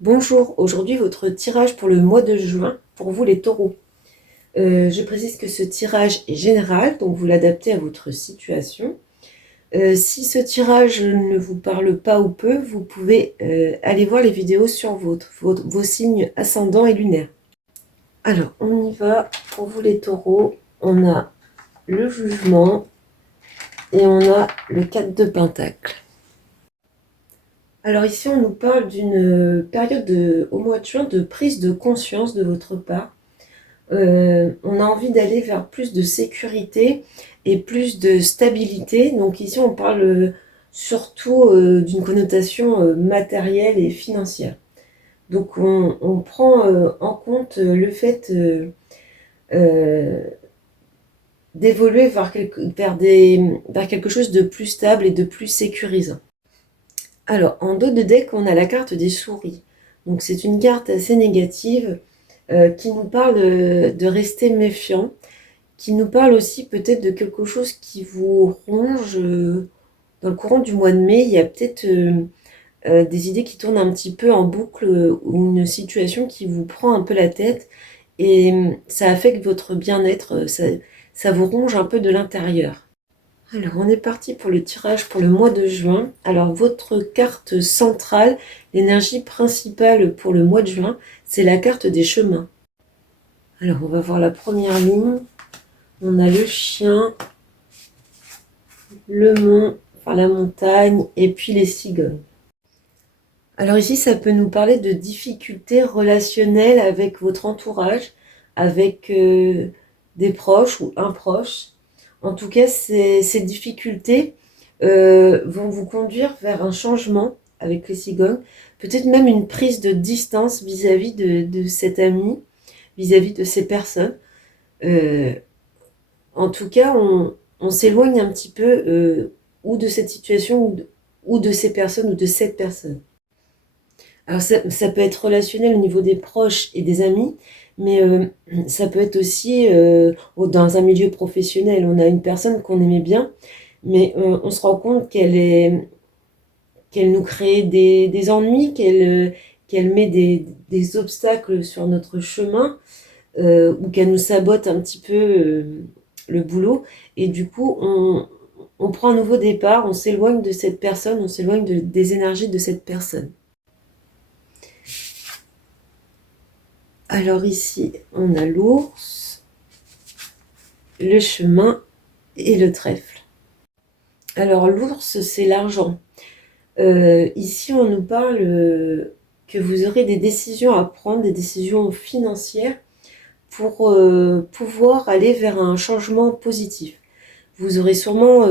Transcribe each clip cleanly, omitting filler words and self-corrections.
Bonjour, aujourd'hui votre tirage pour le mois de juin, pour vous les taureaux. Je précise que ce tirage est général, donc vous l'adaptez à votre situation. Si ce tirage ne vous parle pas ou peu, vous pouvez aller voir les vidéos sur vos signes ascendants et lunaires. Alors, on y va. Pour vous les taureaux, on a le jugement et on a le 4 de Pentacle. Alors ici, on nous parle d'une période au mois de juin de prise de conscience de votre part. On a envie d'aller vers plus de sécurité et plus de stabilité. Donc ici, on parle surtout d'une connotation matérielle et financière. Donc on prend en compte le fait euh, d'évoluer vers quelque chose de plus stable et de plus sécurisant. Alors, en dos de deck, on a la carte des souris. Donc c'est une carte assez négative qui nous parle de rester méfiant, qui nous parle aussi peut-être de quelque chose qui vous ronge dans le courant du mois de mai. Il y a peut-être des idées qui tournent un petit peu en boucle ou une situation qui vous prend un peu la tête et ça affecte votre bien-être, ça vous ronge un peu de l'intérieur. Alors, on est parti pour le tirage pour le mois de juin. Alors, votre carte centrale, l'énergie principale pour le mois de juin, c'est la carte des chemins. Alors, on va voir la première ligne. On a le chien, le mont, enfin la montagne, et puis les cigognes. Alors ici, ça peut nous parler de difficultés relationnelles avec votre entourage, avec des proches ou un proche. En tout cas, ces difficultés vont vous conduire vers un changement avec les cigognes, peut-être même une prise de distance vis-à-vis de cet ami, vis-à-vis de ces personnes. Euh, En tout cas, on s'éloigne un petit peu ou de cette situation ou de ces personnes ou de cette personne. Alors ça peut être relationnel au niveau des proches et des amis, mais ça peut être aussi dans un milieu professionnel. On a une personne qu'on aimait bien, mais on se rend compte qu'elle nous crée des ennuis, qu'elle met des obstacles sur notre chemin ou qu'elle nous sabote un petit peu le boulot. Et du coup, on prend un nouveau départ, on s'éloigne de cette personne, on s'éloigne des énergies de cette personne. Alors ici, on a l'ours, le chemin et le trèfle. Alors l'ours, c'est l'argent. Ici, on nous parle que vous aurez des décisions à prendre, des décisions financières pour pouvoir aller vers un changement positif. Vous aurez sûrement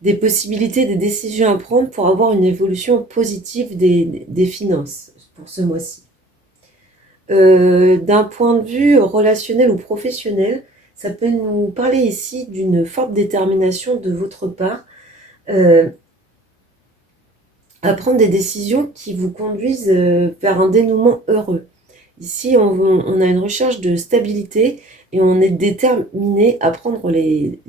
des possibilités, des décisions à prendre pour avoir une évolution positive des finances pour ce mois-ci. D'un point de vue relationnel ou professionnel, ça peut nous parler ici d'une forte détermination de votre part euh, à prendre des décisions qui vous conduisent vers un dénouement heureux. Ici, on a une recherche de stabilité et on est déterminé à prendre les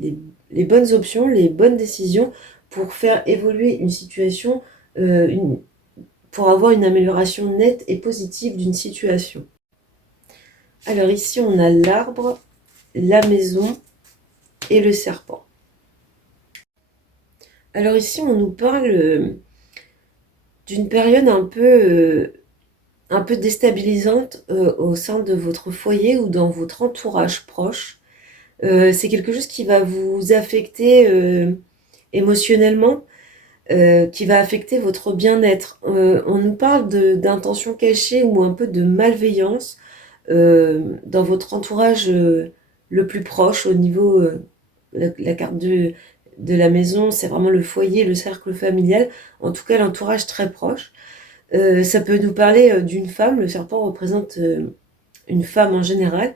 bonnes options, les bonnes décisions pour faire évoluer une situation, pour avoir une amélioration nette et positive d'une situation. Alors ici, on a l'arbre, la maison et le serpent. Alors ici, on nous parle d'une période un peu déstabilisante au sein de votre foyer ou dans votre entourage proche. C'est quelque chose qui va vous affecter émotionnellement, qui va affecter votre bien-être. On nous parle d'intentions cachées ou un peu de malveillance dans votre entourage le plus proche au niveau la carte de la maison, c'est vraiment le foyer, le cercle familial, en tout cas l'entourage très proche. Ça peut nous parler d'une femme, le serpent représente une femme en général,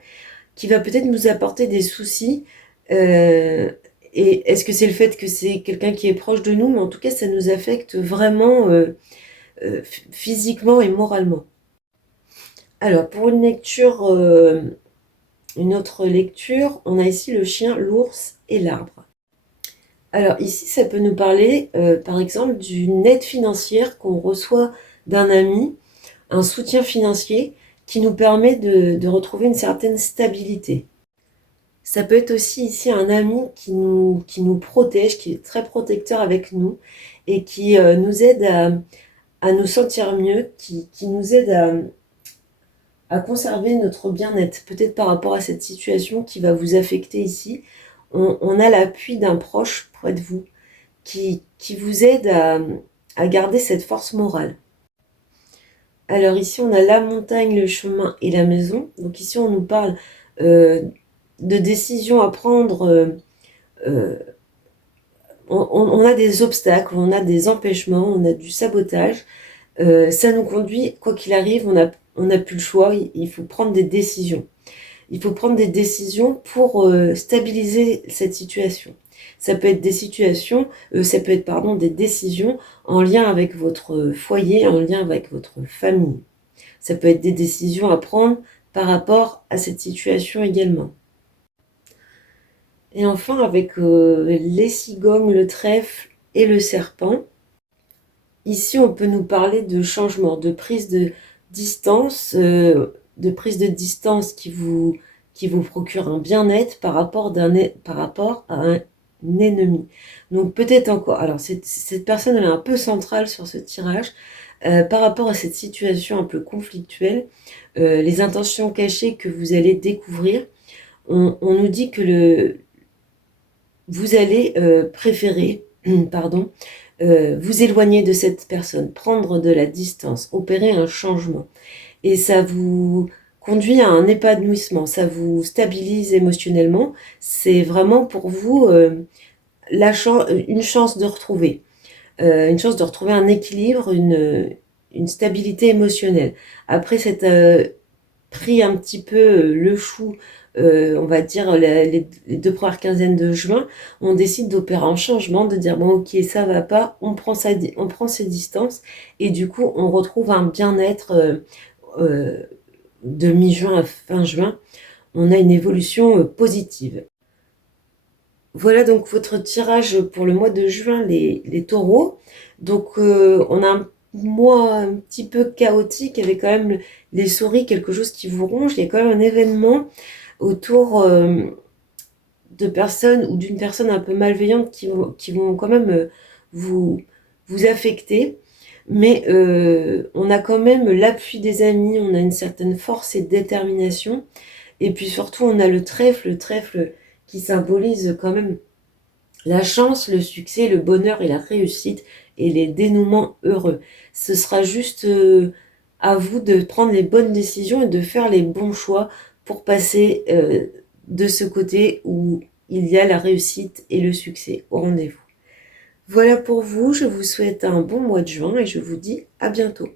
qui va peut-être nous apporter des soucis. Euh, et est-ce que c'est le fait que c'est quelqu'un qui est proche de nous, mais en tout cas ça nous affecte vraiment physiquement et moralement. Alors pour une autre lecture, on a ici le chien, l'ours et l'arbre. Alors ici, ça peut nous parler, par exemple, d'une aide financière qu'on reçoit d'un ami un soutien financier qui nous permet de retrouver une certaine stabilité. Ça peut être aussi ici un ami qui nous protège, qui est très protecteur avec nous et qui nous aide à nous sentir mieux, qui nous aide à conserver notre bien-être, peut-être par rapport à cette situation qui va vous affecter ici. On a l'appui d'un proche près de vous qui vous aide à garder cette force morale. Alors ici, on a la montagne, le chemin et la maison. Donc ici, on nous parle de décisions à prendre. Euh, on a des obstacles, on a des empêchements, on a du sabotage. Ça nous conduit, quoi qu'il arrive, on n'a plus le choix, il faut prendre des décisions. Il faut prendre des décisions pour stabiliser cette situation. Ça peut être des décisions en lien avec votre foyer, en lien avec votre famille. Ça peut être des décisions à prendre par rapport à cette situation également. Et enfin, avec les cigognes, le trèfle et le serpent, ici on peut nous parler de changement, de prise de prise de distance qui vous procure un bien-être par rapport à un ennemi. Donc peut-être encore, alors cette personne elle est un peu centrale sur ce tirage, par rapport à cette situation un peu conflictuelle, les intentions cachées que vous allez découvrir, on nous dit que vous allez préférer, pardon, vous éloigner de cette personne, prendre de la distance, opérer un changement. Et ça vous conduit à un épanouissement, ça vous stabilise émotionnellement. C'est vraiment pour vous une chance de retrouver. Une chance de retrouver un équilibre, une stabilité émotionnelle. Après s'être pris un petit peu le chou, on va dire les 2 premières quinzaines de juin, on décide d'opérer un changement, de dire bon ok ça va pas, on prend ses distances et du coup on retrouve un bien-être de mi-juin à fin juin, on a une évolution positive. Voilà donc votre tirage pour le mois de juin, les taureaux. Donc on a un mois un petit peu chaotique avec quand même les souris, quelque chose qui vous ronge. Il y a quand même un événement autour de personnes ou d'une personne un peu malveillante qui vont quand même vous, vous affecter. Mais on a quand même l'appui des amis, on a une certaine force et détermination. Et puis surtout, on a le trèfle qui symbolise quand même la chance, le succès, le bonheur et la réussite et les dénouements heureux. Ce sera juste à vous de prendre les bonnes décisions et de faire les bons choix pour passer de ce côté où il y a la réussite et le succès au rendez-vous. Voilà pour vous, je vous souhaite un bon mois de juin et je vous dis à bientôt.